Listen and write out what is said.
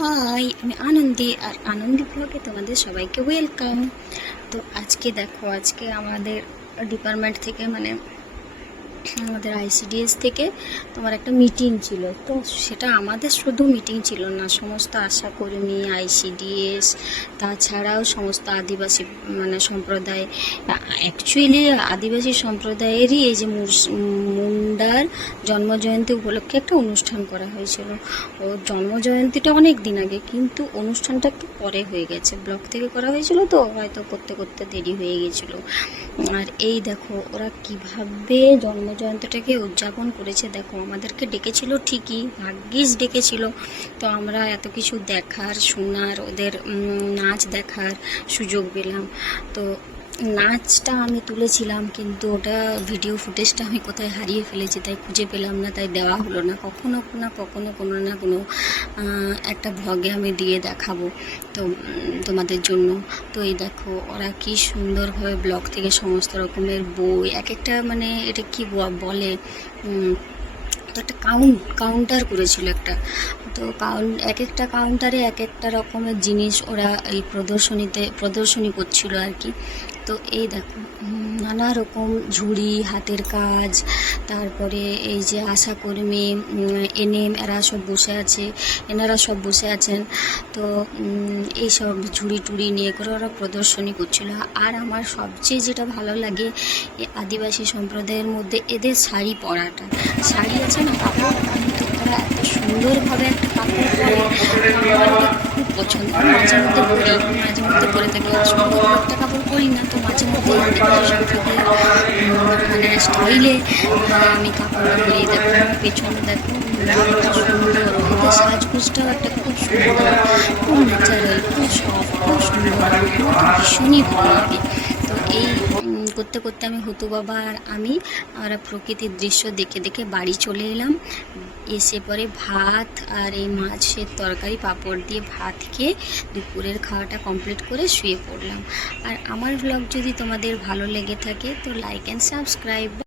High, আমি আনন্দী আর আনন্দী ব্লগে তোমাদের সবাইকে ওয়েলকাম। তো আজকে আমাদের ডিপার্টমেন্ট থেকে আমাদের আইসিডিএস থেকে তোমার একটা মিটিং ছিল। তো সেটা আমাদের শুধু মিটিং ছিল না, সমস্ত আশাকর্মী, আইসিডিএস, তাছাড়াও সমস্ত আদিবাসী সম্প্রদায়, অ্যাকচুয়ালি আদিবাসী সম্প্রদায়েরই এই যে মুন্ডার জন্মজয়ন্তী উপলক্ষে একটা অনুষ্ঠান করা হয়েছিল। ও জন্মজয়ন্তীটা অনেক দিন আগে, কিন্তু অনুষ্ঠানটা একটু পরে হয়ে গেছে, ব্লক থেকে করা হয়েছিল, তো হয়তো করতে করতে দেরি হয়ে গেছিলো। আর এই দেখো ওরা কিভাবে জন্মজয়ন্তীটাকে উদযাপন করেছে। দেখো, আমাদেরকে ডেকেছিল ঠিকই, ভাগ্যিস ডেকেছিল, তো আমরা এত কিছু দেখার, শোনার, ওদের নাচ দেখার সুযোগ পেলাম। তো নাচটা আমি তুলেছিলাম, কিন্তু ওটা ভিডিও ফুটেজটা আমি কোথায় হারিয়ে ফেলেছি, তাই খুঁজে পেলাম না, তাই দেওয়া হলো না। কখনো না কোনো একটা ভ্লগে আমি দিয়ে দেখাবো তো তোমাদের জন্য। তো এই দেখো ওরা কি সুন্দরভাবে ব্লগ থেকে সমস্ত রকমের বই, এক একটা এটা কি বলে, তো একটা কাউন্টার করেছিল একটা। তো এক একটা কাউন্টারে এক একটা রকমের জিনিস ওরা এই প্রদর্শনী করছিল আর কি। তো এই দেখো নানা রকম ঝুড়ি, হাতের কাজ, তারপরে এই যে আশাকর্মী, এনএম, এনারা সব বসে আছেন। তো এই সব ঝুড়ি টুড়ি নিয়ে করে ওরা প্রদর্শনী করছিল। আর আমার সবচেয়ে যেটা ভালো লাগে এই আদিবাসী সম্প্রদায়ের মধ্যে এদের শাড়ি পরাটা, শাড়ি আছে না, কাপড়, কিন্তু ওরা এত সুন্দরভাবে একটা কাপড় পরে, আমার ওটা খুব পছন্দ। মাঝে মধ্যে পরে থাকি, শুধু একটা কাপড় পরি না, তো মাঝে মধ্যে আদিবাসী সম্প্রদায়ের স্টাইলে আমি কাপড় পরি। দেখো পেছনে দেখো সুন্দর, ওদের সাজগোজটাও একটা খুব সুন্দর, খুব ন্যাচারাল, খুব সফট, খুব সুন্দর, আমার তো ভীষণই ভালো লাগে। তো এই করতে করতে আমি হতু বাবা আর আমরা প্রকৃতির দৃশ্য দেখে দেখে বাড়ি চলে এলাম। এসে পরে ভাত আর এই মাছের তরকারি, পাঁপড় দিয়ে ভাত খেয়ে দুপুরের খাওয়াটা কমপ্লিট করে শুয়ে পড়লাম। আর আমার ব্লগ যদি তোমাদের ভালো লেগে থাকে তো লাইক অ্যান্ড সাবস্ক্রাইব।